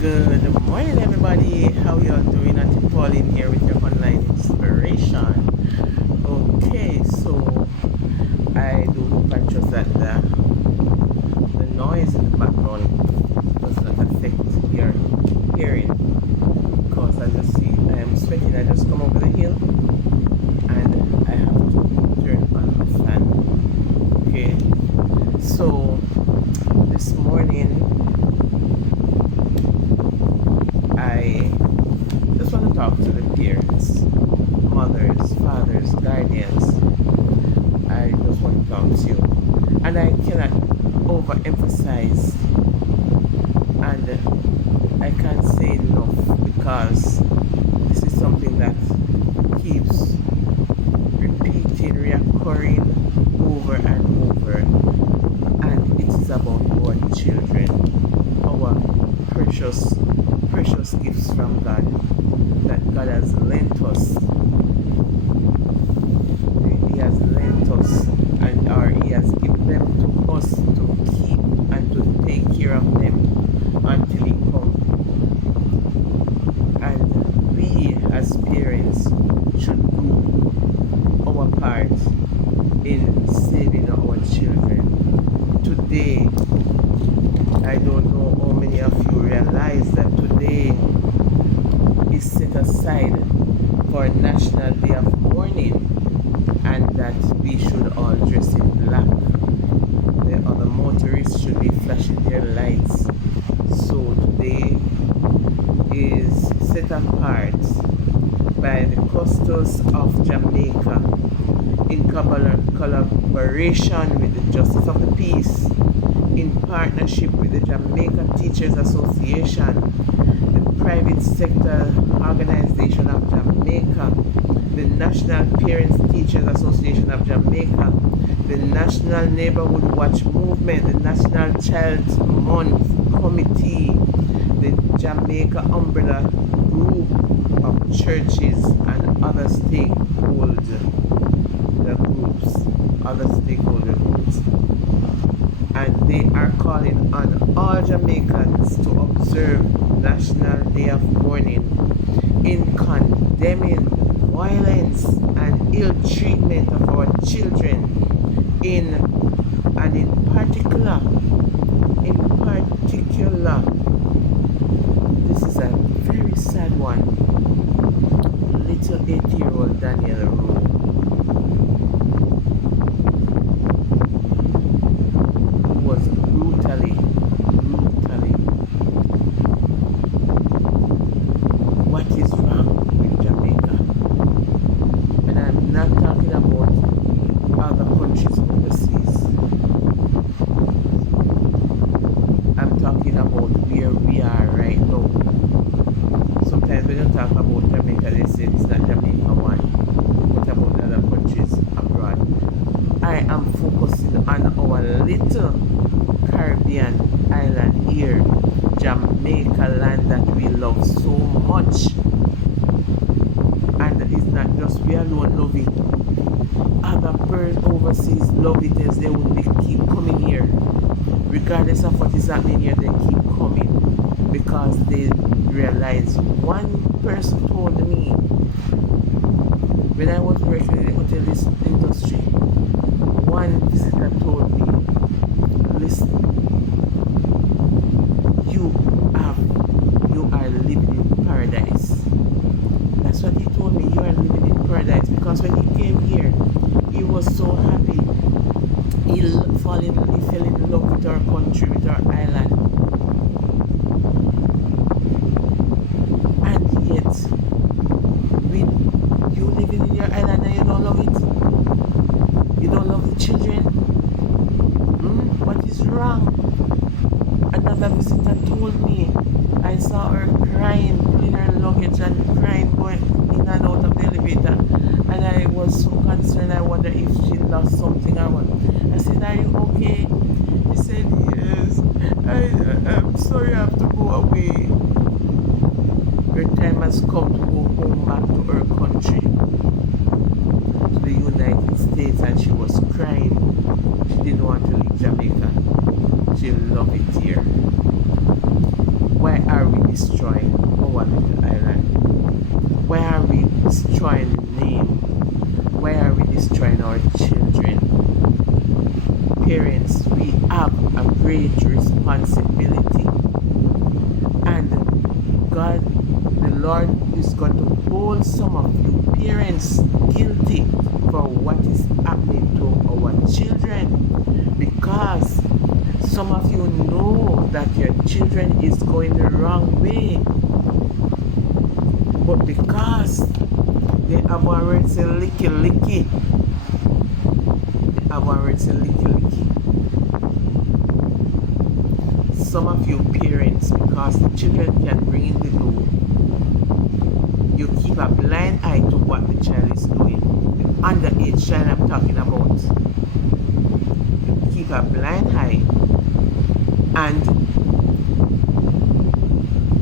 Good morning, everybody. How y'all doing? Auntie Pauline here with your online inspiration. Okay, so I do hope and trust that the noise in the background does not affect your hearing. Because as you see, I am sweating. I just come over the hill and I have to turn on the fan. Okay, so this morning I just want to talk to the parents, mothers, fathers, guardians. I just want to talk to you. And I cannot overemphasize and I can't say enough because this is something that keeps repeating, reoccurring over and over. And it is about our children, our precious precious gifts from God that God has lent us. He has lent us and or He has given them to us to keep and to take care of them until He comes. And we as parents should do our part in saving our children. Today, I don't know how many of you realize that today is set aside for National Day of Mourning and that we should all dress in black. The other motorists should be flashing their lights. So today is set apart by the Custos of Jamaica in collaboration with the Justice of the Peace, in partnership with the Jamaica Teachers Association, the Private Sector Organization of Jamaica, the National Parents Teachers Association of Jamaica, the National Neighborhood Watch Movement, the National Child Month Committee, the Jamaica Umbrella Group of churches and other stakeholder groups. And they are calling on all Jamaicans to observe National Day of Mourning in condemning violence and ill treatment of our children in particular, this is a very sad one. Little 8-year-old Daniel Rowe, was brutally. What is wrong with Jamaica? And I'm not talking about other countries overseas. I'm talking about where we are right now. Sometimes when you talk about Jamaica, they say it's not Jamaica one, but about the other countries abroad. I am focusing on our little Caribbean island here, Jamaica land that we love so much. And it's not just we alone love it. Other persons overseas love it as they keep coming here. Regardless of what is happening here, they keep coming because they realize. One person told me when I was working in the hotel industry, one visitor told me, listen, you are living in paradise. That's what he told me. You are living in paradise because when he came here, he was so happy. He fell in love with our country, with our island. And yet, with you living in your island and you don't love it, you don't love the children. What is wrong? Another visitor told me I saw her crying, pulling her luggage and crying, going in and out of the elevator. And I was so concerned. I wonder if she lost something or what. I said, are you okay? He said, yes. I'm sorry I have to go away. Her time has come to go home back to her country, to the United States, and she was crying. She didn't want to leave Jamaica. She loved it here. Why are we destroying our little island? Why are we destroying the name? Why are we destroying our children? Parents, we have a great responsibility, and God, the Lord, is going to hold some of you parents guilty for what is happening to our children, because some of you know that your children is going the wrong way, but because they have one word say licky licky, they have one word say licky licky. Some of you parents, because the children can bring in the door, you keep a blind eye to what the child is doing. The underage child I'm talking about. You keep a blind eye and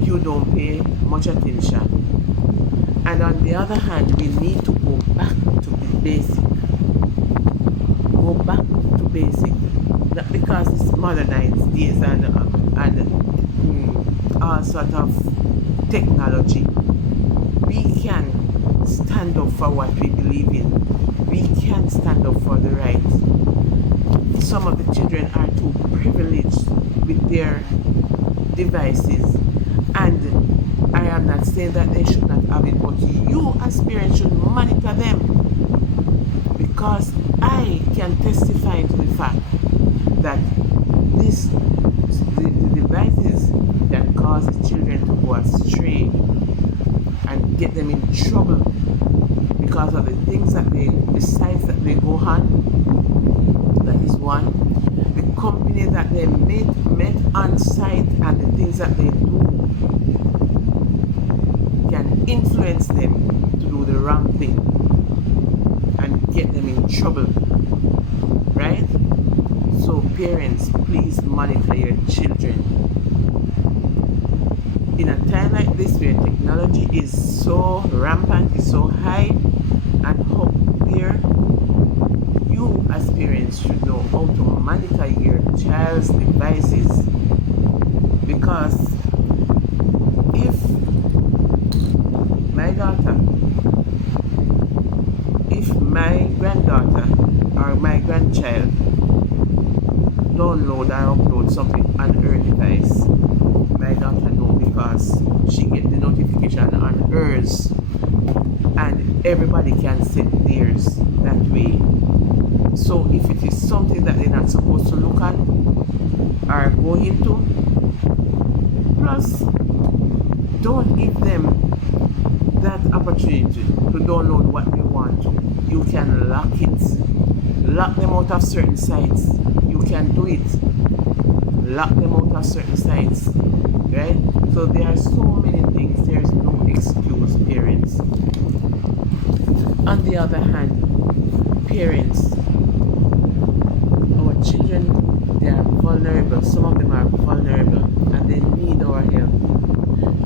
you don't pay much attention. And on the other hand, we need to go back to the basic. Go back to basic. Not because it's modernized days and all sort of technology. We can stand up for what we believe in. We can stand up for the right. Some of the children are too privileged with their devices, and I am not saying that they should not have it, but you as parents should monitor them, because I can testify to the fact that the devices that cause the children to go astray and get them in trouble because of the things that the sites that they go on. That is one. The company that they met on site and the things that they do can influence them to do the wrong thing and get them in trouble. Right? So parents, please monitor your children. In a time like this where technology is so rampant, is so high and up there, you as parents should know how to monitor your child's devices. Because if my granddaughter or my grandchild download or upload something on her device, my daughter know, because she get the notification on hers, and everybody can set theirs that way. So if it is something that they're not supposed to look at or go into, plus don't give them that opportunity to download what they want to. You can lock it, lock them out of certain sites. You can do it, lock them out of certain sites, right? So there are so many things. There's no excuse, parents. On the other hand, parents, our children, they are vulnerable. Some of them are vulnerable and they need our help.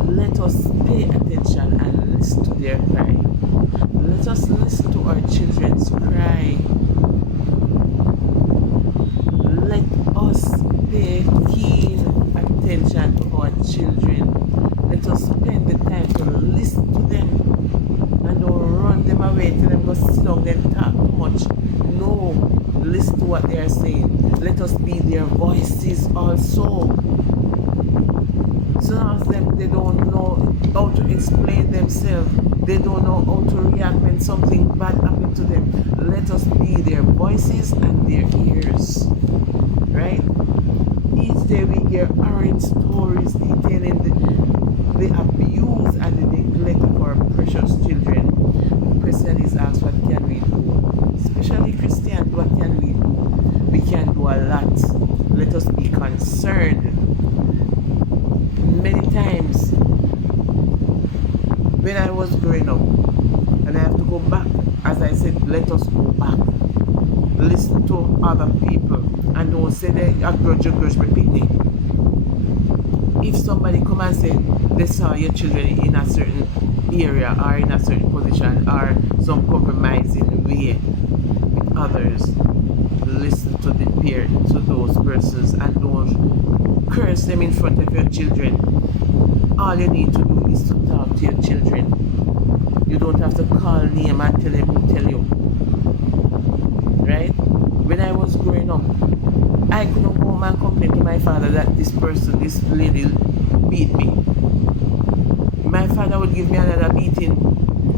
Let us pay attention and listen to their cry. Let us listen to our children's cry. Let us pay keen attention to our children. Let us spend the time to listen to them and don't run them away, tell them go sit down, then talk too much. No, listen to what they are saying. Let us be their voices also. Some of them, they don't know how to explain themselves. They don't know how to react when something bad happens to them. Let us be their voices and their ears. Right? Each day we hear orange stories detailing the abuse and the neglect of our precious children. The question is asked, what can we do? Especially Christians, what can we do? We can do a lot. Let us be concerned. Many times when I was growing up, and I have to go back, as I said, let us go back. Listen to other people and don't say they grudge repeat. If somebody come and say they saw your children in a certain area or in a certain position or some compromising way with others, listen to to those persons and don't curse them in front of your children. all you need to do is to talk to your children. You don't have to call name and tell them who tell you. Right? When I was growing up, I couldn't go home and complain to my father that this lady beat me. My father would give me another beating,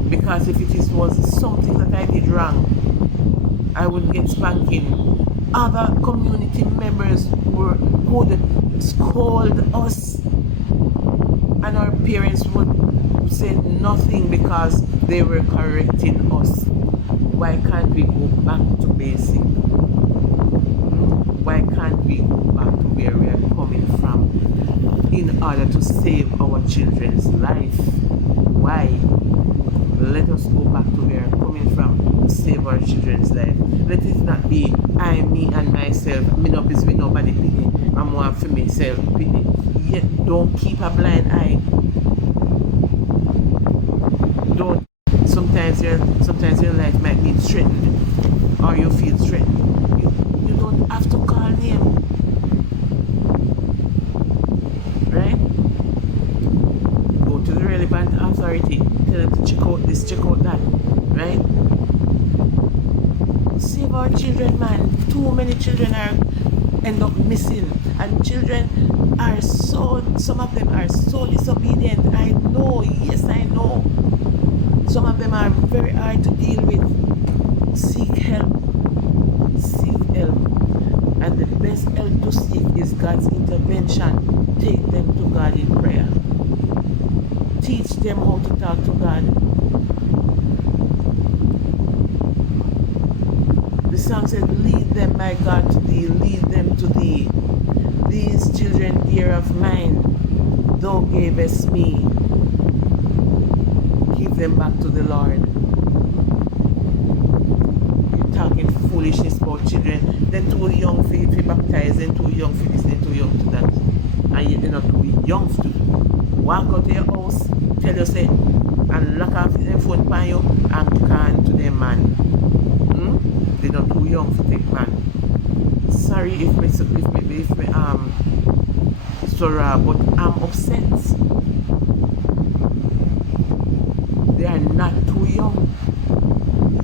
because if was something that I did wrong, I would get spanking. Other community members would scold us, and our parents would say nothing because they were correcting us. Why can't we go back to basic? Why can't we go back to where we are coming from in order to save our children's life? Why? Let us go back to where we are coming from to save our children's life. Let it not be I, me, and myself. Me no busy with nobody pity. I'm more for myself pity. Yet don't keep a blind eye. Don't. Sometimes your life might be threatened, or you feel threatened. You don't have to call name. Right? Go to the relevant authority. Tell them to check out this, check out that. Right? Save our children, man. Too many children end up missing, and children are some of them are so disobedient. I know, yes, I know. Some of them are very hard to deal with. Seek help. Seek help. And the best help to seek is God's intervention. Take them to God in prayer. Teach them how to talk to God. The song said, lead them, my God, to thee, lead them to thee. These children dear of mine, thou gavest me. Give them back to the Lord. You're talking foolishness about children. They're too young for you to baptize, they're too young for this, they're too young to that. And yet they're not too young to walk out to your house, tell you say, and lock off their phone upon you and can to their man. They're not too young to take man. Sorry if me sorry, but I'm upset. They are not too young.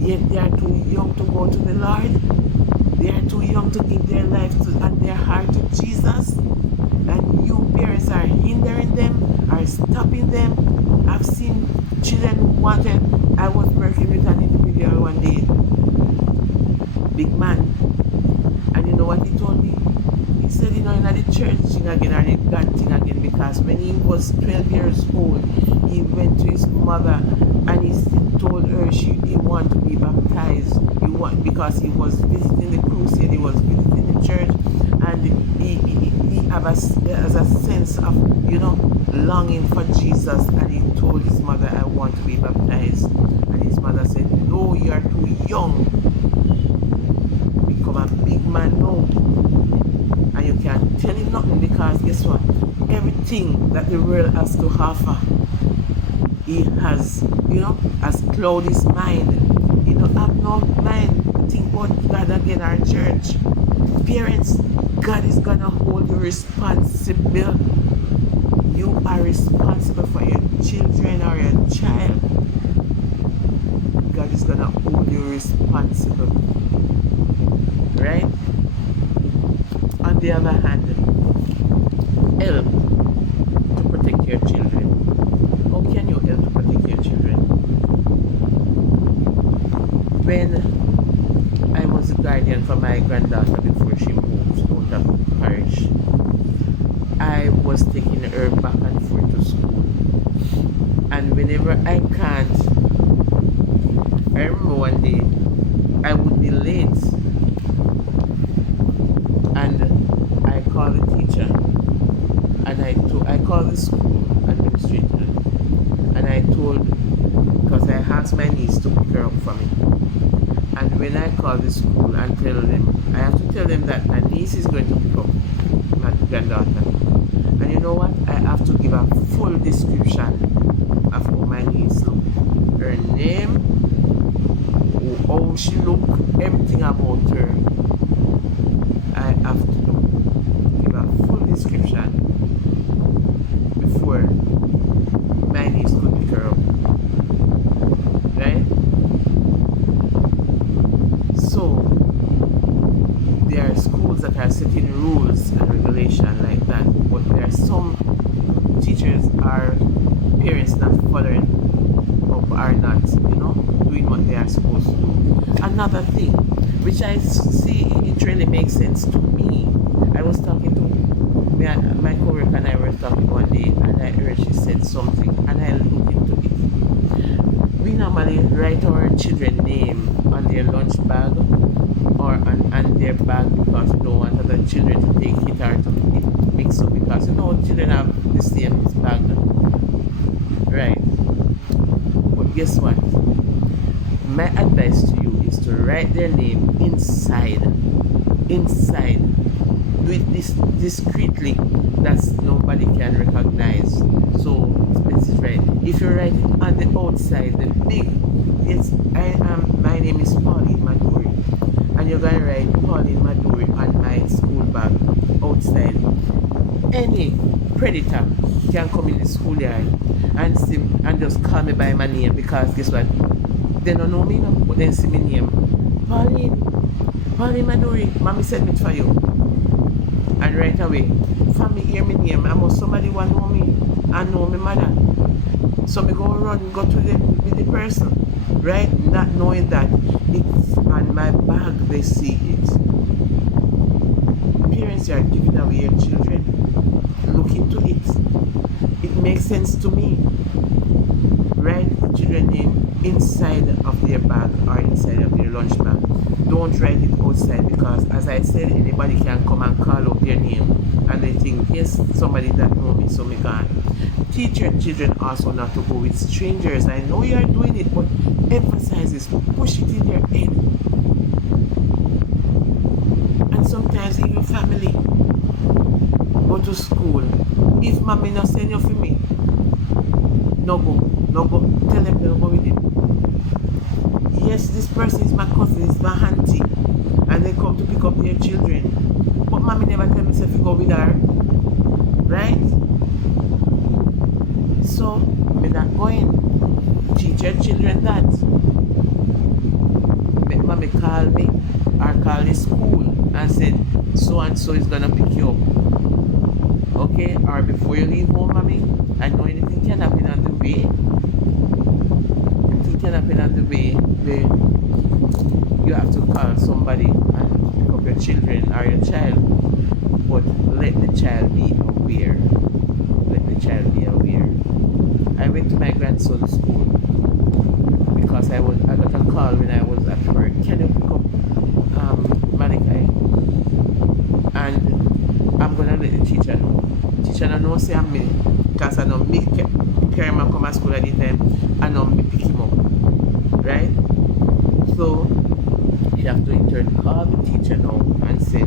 Yet they are too young to go to the Lord. They are too young to give their life and their heart to Jesus. And you parents are hindering them, are stopping them. I've seen children who wanted. I was working with an individual one day, big man, and you know what he told me? He said, in the church thing again, or the God thing again, because when he was 12 years old, he went to his mother and he told her he wanted to be baptized. Because he was visiting the crusade, he was visiting the church, and he has a sense of, longing for Jesus, and he told his mother, I want to be baptized. And his mother said, no, you are too young. Become a big man now. And you can't tell him nothing, because guess what? Everything that the world has to offer, he has, has clouded his mind. He don't have no mind to think about God again, our church. Parents, God is gonna hold you responsible. You are responsible for your children or your child. God is gonna hold you responsible. Right? On the other hand, help to protect your children. How can you help to protect your children? When I was a guardian for my granddaughter before she moved out of parish, I was taking her back and forth to school. And whenever I can't, I remember one day I would be late, and I called the teacher, and I called the school administrator, and I told, because I asked my niece to pick her up for me. And when I call the school and tell them, I have to tell them that my niece is going to pick up my granddaughter. And you know what? I have to give a full description of how my niece look. Her name, how she look, everything about her. I have to give a full description before another thing, which I see it really makes sense to me. I was talking to my coworker and I were talking one day, and I heard she said something, and I looked into it. We normally write our children name on their lunch bag or on their bag because we don't want other children to take it or to mix up, because children have the same bag, right? But guess what? My advice to you is to write their name inside. Do it discreetly that nobody can recognize. So this is right. If you write it on the outside, the big, yes, my name is Pauline Maduri, and you're gonna write Pauline Maduri on my school bag outside. Any predator can come in the schoolyard and just call me by my name, because guess what? They don't know me now, but then see my name. Pauline Maduri, mommy sent me for you. And right away, family hear my name, I must somebody want know me and know my mother. So me go to the person, right? Not knowing that it's on my bag, they see it. Parents are giving away your children. Look into it. It makes sense to me. Write the children's name inside of their bag or inside of their lunch bag. Don't write it outside, because as I said, anybody can come and call out their name and they think, yes, somebody that know me, so me gone. Teach your children also not to go with strangers. I know you are doing it, but emphasize this, push it in their head. And sometimes even family go to school. If mommy not send you for me, no go, tell them no go with it. Yes, this person is my cousin, is my auntie, and they come to pick up their children. But mommy never tell me if you go with her, right? So, we're not going. Teach your children that. Make mommy call me or call the school and said, so and so is gonna pick you up. Okay? Or before you leave home, mommy, I know anything can happen on the way. Anything can happen on the way. You have to call somebody and pick up your children or your child. But let the child be aware. Let the child be aware. I went to my grandson's school because I got a call when I was at work. Can you pick up Malachi? And I'm gonna let the teacher know. Teacher don't know say I'm me, because I know me carry him come to school at the time, and now me pick him up. Right? So you have to in turn call the teacher now and say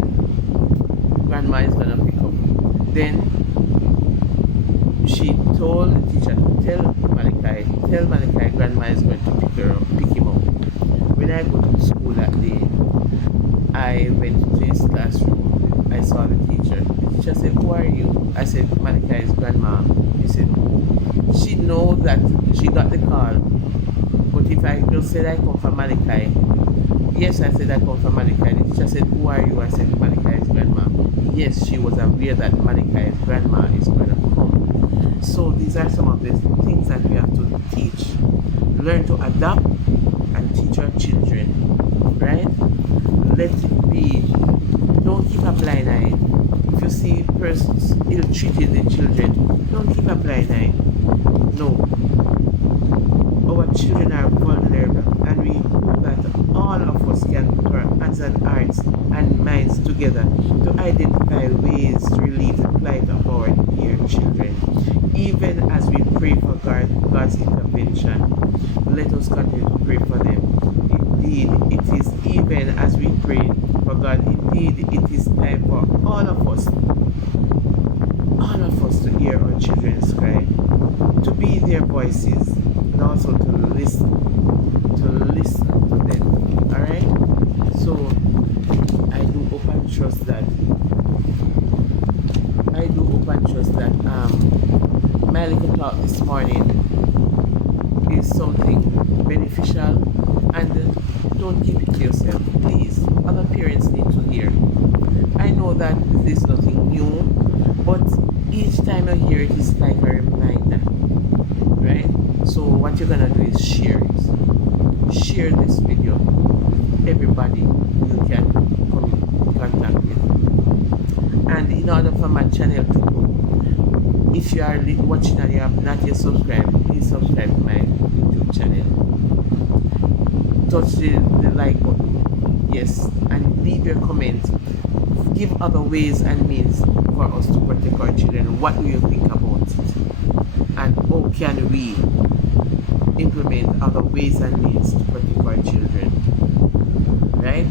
grandma is gonna pick up. Then she told the teacher to tell Malachi grandma is going to pick him up. When I go to school that day, I went to his classroom. I saw the teacher. The teacher said, who are you? I said, Malachi's grandma. He said, oh. She knows that she got the call. But if I just said I come from Malachi, yes, I said I come from Malachi. The teacher said, who are you? I said, Malachi's grandma. Yes, she was aware that Malachi's grandma is going to come. So these are some of the things that we have to teach. Learn to adapt and teach our children. Right? Let it be. Don't keep a blind eye. If you see persons ill-treating the children, don't keep a blind eye. No. Our children are vulnerable, and we hope that all of us can put our hands and hearts and minds together to identify ways to relieve the plight of our dear children. Even as we pray for God's intervention, let us continue to pray for them. Indeed, it is even as we pray for God, indeed, it is time for all of us to hear our children's cry, to be their voices, and also to listen to them. Alright? So, I do hope and trust that my little talk this morning is something beneficial, and don't keep it to yourself, please. Other parents need to hear. I know that this is nothing new, but each time I hear it, it's like a reminder, right? So what you're gonna do is share it. Share this video everybody you can come in contact with. And in order for my channel to grow, if you are watching and you have not yet subscribed, please subscribe to my YouTube channel. Touch the like button, yes, and leave your comments. Give other ways and means for us to protect our children. What do you think about it? And how can we implement other ways and means to protect our children? Right?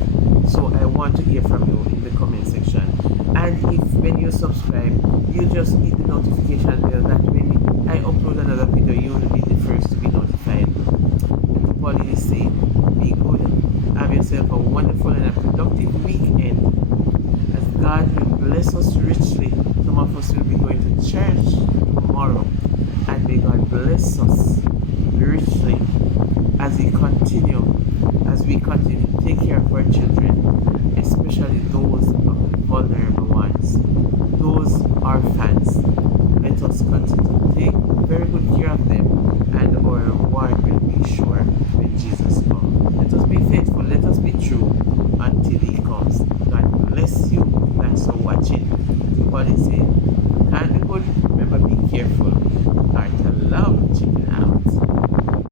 So I want to hear from you in the comment section. And if when you subscribe, you just hit the notification bell, that when I upload another video, you will be the first to be notified. And the body is saying, be good. Have yourself a wonderful and a productive weekend. As God will bless us richly. Some of us will be going to church tomorrow. And may God bless us richly as we continue to take care of our children, especially those vulnerable ones, those orphans. Let us continue to take very good care of them, and our reward will be sure when Jesus comes. Let us be